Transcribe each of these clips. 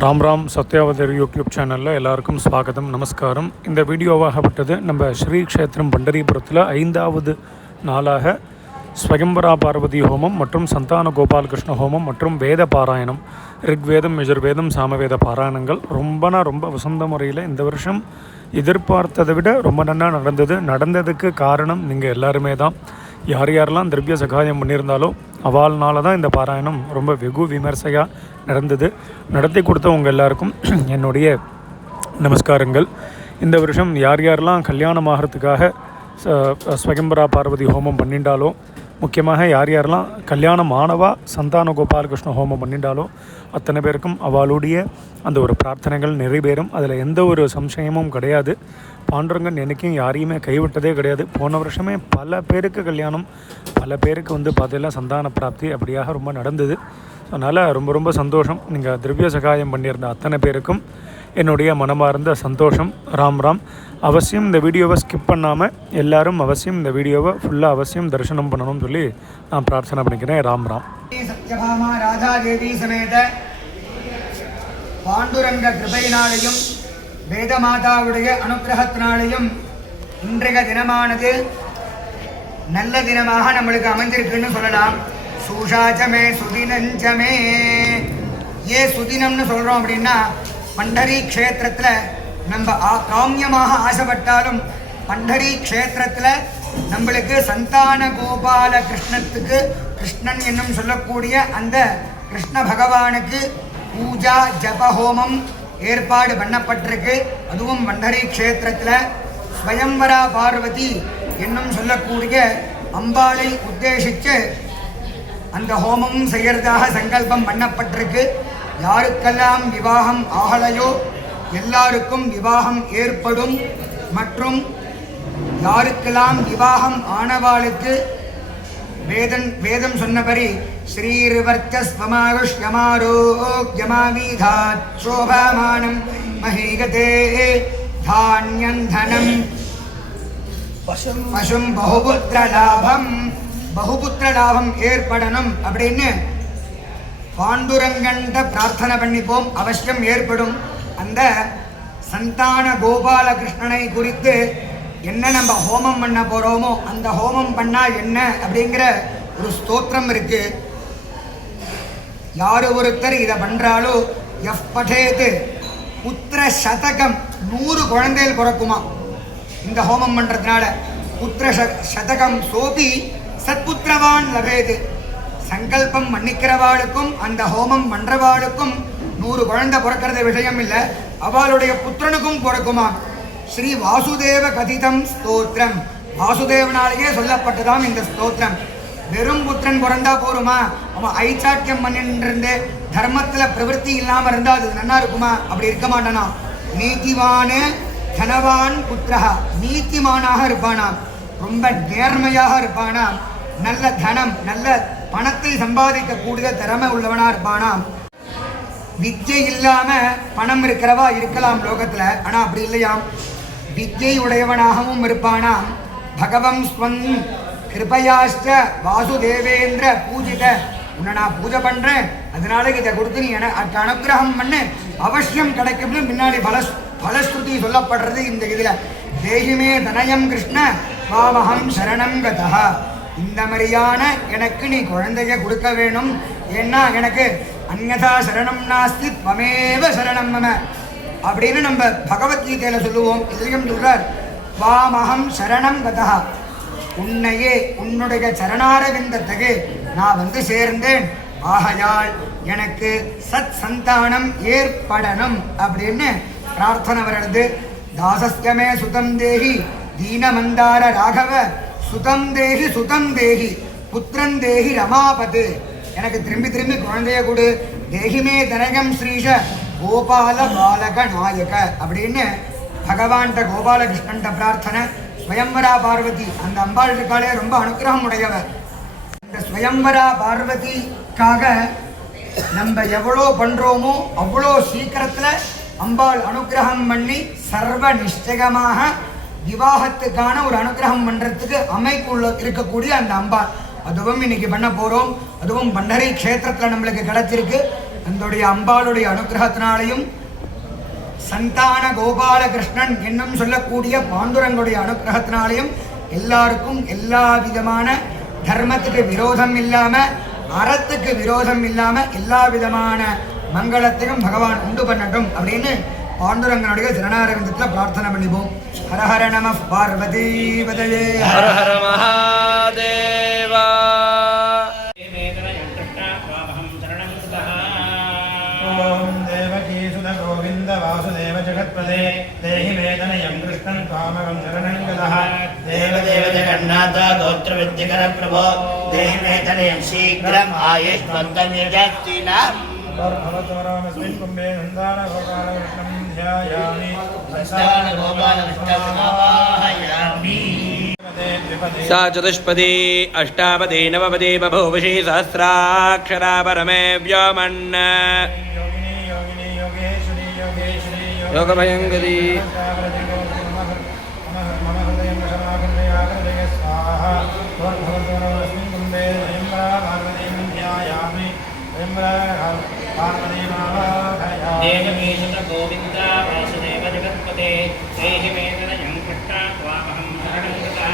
Ram Ram சத்யாவதர் YouTube சேனலில் எல்லாருக்கும் ஸ்வாகதம் நமஸ்காரம். இந்த வீடியோவாகப்பட்டது நம்ம ஸ்ரீ க்ஷேத்திரம் பண்டரிபுரத்தில் 5வது நாளாக ஸ்வயம்பரா பார்வதி ஹோமம் மற்றும் சந்தான கோபாலகிருஷ்ண ஹோமம் மற்றும் வேத பாராயணம், ரிக்வேதம் யஜுர்வேதம் சாமவேத பாராயணங்கள் ரொம்ப வசந்த முறையில் இந்த வருஷம் எதிர்பார்த்ததை விட ரொம்ப நல்லா நடந்ததுக்கு காரணம் நீங்கள் எல்லாருமே தான். யாரெல்லாம் திரவிய சகாயம் பண்ணியிருந்தாலோ அவள்னால தான் இந்த பாராயணம் ரொம்ப வெகு விமர்சையாக நடத்தி கொடுத்த உங்கள் எல்லாருக்கும் என்னுடைய நமஸ்காரங்கள். இந்த வருஷம் யாரெல்லாம் கல்யாணம் ஆகிறதுக்காக ஸ்வயம்பரா பார்வதி ஹோமம் பண்ணிட்டாலோ, முக்கியமாக யாரெல்லாம் கல்யாணம் ஆனவா சந்தான கோபாலகிருஷ்ண ஹோமம் பண்ணிட்டாலோ அத்தனை பேருக்கும் அவளுடைய அந்த ஒரு பிரார்த்தனைகள் நிறைவேறும். அதில் எந்த ஒரு சம்சயமும் கிடையாது. பாண்டுரங்கன் என்றைக்கும் யாரையுமே கைவிட்டதே கிடையாது. போன வருஷமே பல பேருக்கு கல்யாணம், பல பேருக்கு பார்த்தீங்கன்னா சந்தான பிராப்தி அப்படியாக ரொம்ப நடந்தது. அதனால் ரொம்ப சந்தோஷம். நீங்கள் திரவிய சகாயம் பண்ணியிருந்த அத்தனை பேருக்கும் என்னுடைய மனமார்ந்த சந்தோஷம். ராம் ராம். அவசியம் இந்த வீடியோவை ஸ்கிப் பண்ணாமல் எல்லாரும் அவசியம் இந்த வீடியோவை ஃபுல்லாக அவசியம் தரிசனம் பண்ணணும்னு சொல்லி நான் பிரார்த்தனை பண்ணிக்கிறேன். ராம் ராம். சத்யபாமா ராதாதேவி சமேத பாண்டுரங்க கிருபையினாலையும் வேதமாதாவுடைய அனுகிரகத்தினாலையும் இன்றைய தினமானது நல்ல தினமாக நம்மளுக்கு அமைஞ்சிருக்குன்னு சொல்லலாம். சூஷாச்சமே சுதினஞ்சமே. ஏன் சுதினம்னு சொல்கிறோம் அப்படின்னா, பண்டரி க்ஷேத்திரத்தில் நம்ம காமியமாக ஆசைப்பட்டாலும் பண்டரி க்ஷேத்திரத்தில் நம்மளுக்கு சந்தான கோபால கிருஷ்ணத்துக்கு கிருஷ்ணன் என்னும் சொல்லக்கூடிய அந்த கிருஷ்ண பகவானுக்கு பூஜா ஜபஹோமம் ஏற்பாடு பண்ணப்பட்டிருக்கு. அதுவும் பண்டரி க்ஷேத்திரத்தில் ஸ்வயம்பரா பார்வதி என்னும் சொல்லக்கூடிய அம்பாளை உத்தேசித்து அந்த ஹோமம் செய்யறதாக சங்கல்பம் பண்ணப்பட்டிருக்கு. யாருக்கெல்லாம் விவாகம் ஆகலையோ எல்லாருக்கும் விவாகம் ஏற்படும். மற்றும் யாருக்கெல்லாம் விவாகம் ஆனவாளுக்கு வேதம் சொன்னபடி ஸ்ரீர்வர்ச்சஸ்வமாருஷ்யமாரோக்யமாவீதாத் சோபமானம் மஹீகதே தான்யம் தனம் பசும் பகுபுத்திர லாபம் ஏற்படணும் அப்படின்னு பாண்டுரங்கண்ட பிரார்த்தனை பண்ணிப்போம். அவசியம் ஏற்படும். அந்த சந்தான கோபால கிருஷ்ணனை குறித்து என்ன நம்ம ஹோமம் பண்ண போகிறோமோ அந்த ஹோமம் பண்ணால் என்ன அப்படிங்கிற ஒரு ஸ்தோத்திரம் இருக்கு. யார் ஒருத்தர் இதை பண்ணுறாலோ எஃப் படேது புத்திர சதகம் 100 குழந்தைகள் பிறக்குமா இந்த ஹோமம் பண்ணுறதுனால. புத்திர சதகம் சோபி சத்புத்திரவான் லபேது. சங்கல்பம் மன்னிக்கிறவாளுக்கும் அந்த ஹோமம் பண்ணுறவாளுக்கும் 100 குழந்தை பிறக்கிறது விஷயம் இல்லை, அவளுடைய புத்திரனுக்கும் பிறக்குமா. ஸ்ரீ வாசுதேவ கதிதம் ஸ்தோத்திரம். வாசுதேவனாலேயே சொல்லப்பட்டதாம் இந்த ஸ்தோத்திரம். வெறும் புத்திரன் பிறந்தா போருமா? அவன் ஐச்சாட்டியம் பண்ணிட்டு தர்மத்தில் பிரவருத்தி இல்லாமல் இருந்தால் அது நல்லா இருக்குமா? அப்படி இருக்க மாட்டானா. நீதிவான தனவான் புத்திரஹா. நீதிமானாக இருப்பானாம், ரொம்ப நேர்மையாக இருப்பானாம், நல்ல தனம் நல்ல பணத்தை சம்பாதிக்கக்கூடிய திறமை உள்ளவனா இருப்பானாம். வித்யை இல்லாம பணம் இருக்கிறவா இருக்கலாம் லோகத்துல, ஆனா அப்படி இல்லையாம். வித்யை உடையவனாகவும் இருப்பானாம். பகவம் ஸ்வன் கிருபயாஷ்ட வாசுதேவேந்திர பூஜித. உன்னை நான் பூஜை பண்றேன், அதனால இதை கொடுத்து நீ எனக்கு அனுகிரகம் பண்ணு, அவசியம் கிடைக்கும்னு முன்னாடி பலஸ்ருதி சொல்லப்படுறது இந்த இதுல. தேகிமே தனயம் கிருஷ்ண வாமஹம் சரணம் கதா. இந்த மாதிரியான எனக்கு நீ குழந்தைய கொடுக்க வேணும். ஏன்னா எனக்கு அந்யதா சரணம் நாஸ்தி துவமேவ சரணம் மம அப்படின்னு நம்ம பகவத்கீதையில சொல்லுவோம். இதுலையும் சொல்றார், வாமஹம் சரணம் கதா. உன்னையே உன்னுடைய சரணாரவிந்தத்துக்கு நான் சேர்ந்தேன், ஆகையால் எனக்கு சத் சந்தானம் ஏற்படணும் அப்படின்னு பிரார்த்தனை வருது. தாசஸ்யமே சுதம் தேகி தீனமந்தார ராகவ சுதம் தேகி புத்திரன் தேகி ரமாபது. எனக்கு திரும்பி குழந்தைய கொடு. தேகிமே தனகம் ஸ்ரீஷ கோபால பாலக நாயக அப்படின்னு பகவான்கிட்ட கோபாலகிருஷ்ணன்ட்ட பிரார்த்தனை. ஸ்வயம்பரா பார்வதி அந்த அம்பாள் இருக்காளே ரொம்ப அனுகிரகம் உடையவர். இந்த ஸ்வயம்பரா பார்வதிக்காக நம்ம எவ்வளோ பண்ணுறோமோ அவ்வளோ சீக்கிரத்தில் அம்பாள் அனுகிரகம் பண்ணி சர்வ நிச்சயமாக விவாகத்துக்கான ஒரு அனுகிரகம் பண்ணுறதுக்கு அமைப்புள்ள இருக்கக்கூடிய அந்த அம்பாள். அதுவும் இன்னைக்கு பண்ண போகிறோம். அதுவும் பண்டரி க்ஷேத்திரத்தில் நம்மளுக்கு கிடைச்சிருக்கு. நம்முடைய அம்பாளுடைய அனுகிரகத்தினாலையும் சந்தான கோபாலகிருஷ்ணன் என்னும் சொல்லக்கூடிய பாண்டுரங்களுடைய அனுகிரகத்தினாலையும் எல்லாருக்கும் எல்லா விதமான தர்மத்துக்கு விரோதம் இல்லாம, அறத்துக்கு விரோதம் இல்லாம எல்லா விதமான மங்களத்தையும் பகவான் உண்டு பண்ணட்டும் அப்படின்னு பாண்டுரங்கனுடைய சரணாரவிந்தத்தில் பிரார்த்தனை பண்ணிப்போம். ஹர ஹர நம பார்வதி பதயே. ஹர ஹர மகாதேவா. ஓம் தேவகீ சுத கோவிந்த வாசுதேவ ஜெகத்பதே தேஹி வேதனயம் கிருஷ்ணன் காமகம் சரணம் கதः தேவதேவ ஜெகநாத கோத்ர வித்யகர பிரபோ தேஹி வேதனயம் சீக்கிரம் ஆயுஷ்மந்தம் யஜத்தினம். பவதோராமஸ்மின் கும்பே நந்தான கோபால கிருஷ்ணம் த்யாயாமி சந்தான கோபால கிருஷ்ணம் ஆவாஹயாமி. सा चतुष्पदी अष्टापदी नवपदी बभूवशी सहस्राक्षरा परमे व्योमन् योगिनी योगिनी योगेश्वरी योगेश्वरी योगभयङ्करी मम हृदयं क्षमाकृतया स्वाहा भवतोरामस्मिन् कुम्भे स्वयंवरा पार्वतीं ध्यायामि स्वयंवरा पार्वतीमावाहयामि. देवकीशत गोविन्द वासुदेव जगत्पते देहि वेदनयं कृष्ण त्वामहं शरणं गतः.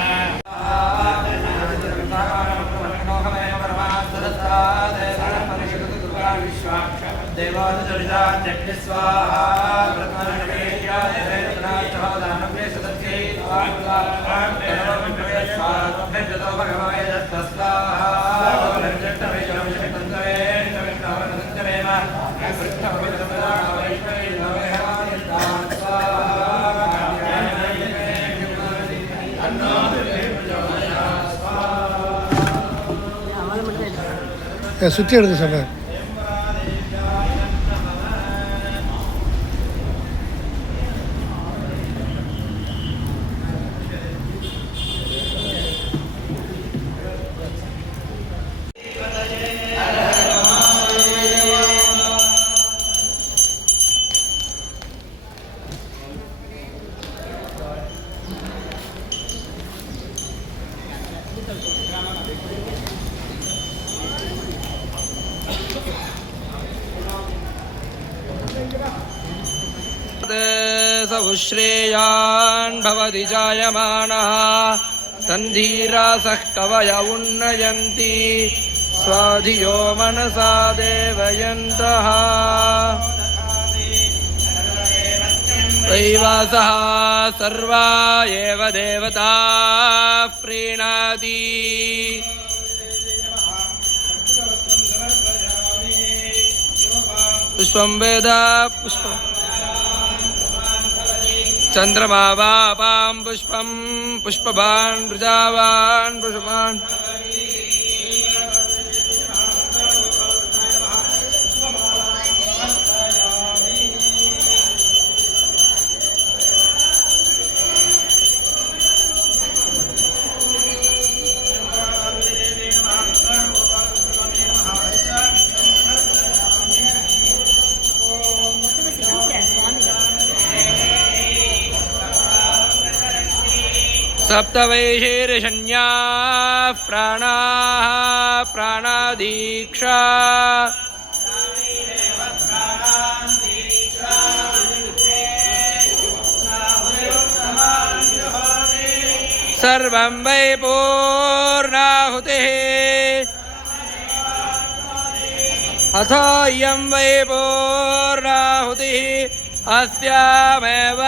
சுற்றி எடுத்து சொல்கிறேன். सहुश्रेयान् भवति जायमानः तन्धीरासः कवय उन्नयन्ति स्वाधियो मनसा देवयन्तः दैवासः सर्वा एव देवताः प्रीणाति पुष्पं वेद पुष्पम् चंद्रमा वापां पुष्पं पुष्पवान् रुजावान् पुष्पवान् सप्तवैशीर्षण्याः प्राणाः प्राणादीक्षा सर्वं वै पूर्णाहुतिः अथोऽयं वै पूर्णाहुतिः अस्यामेव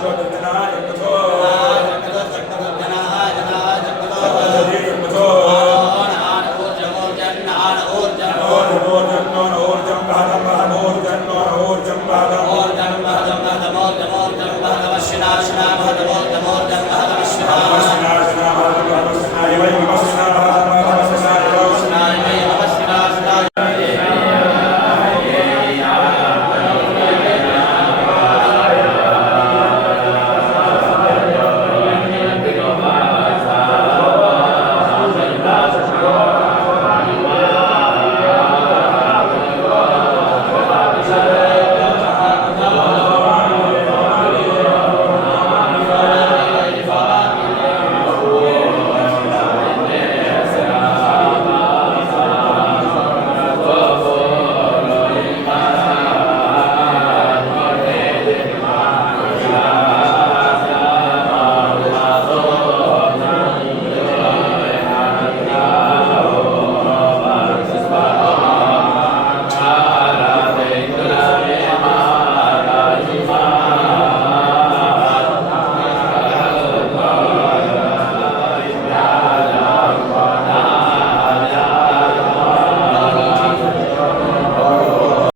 Jyotir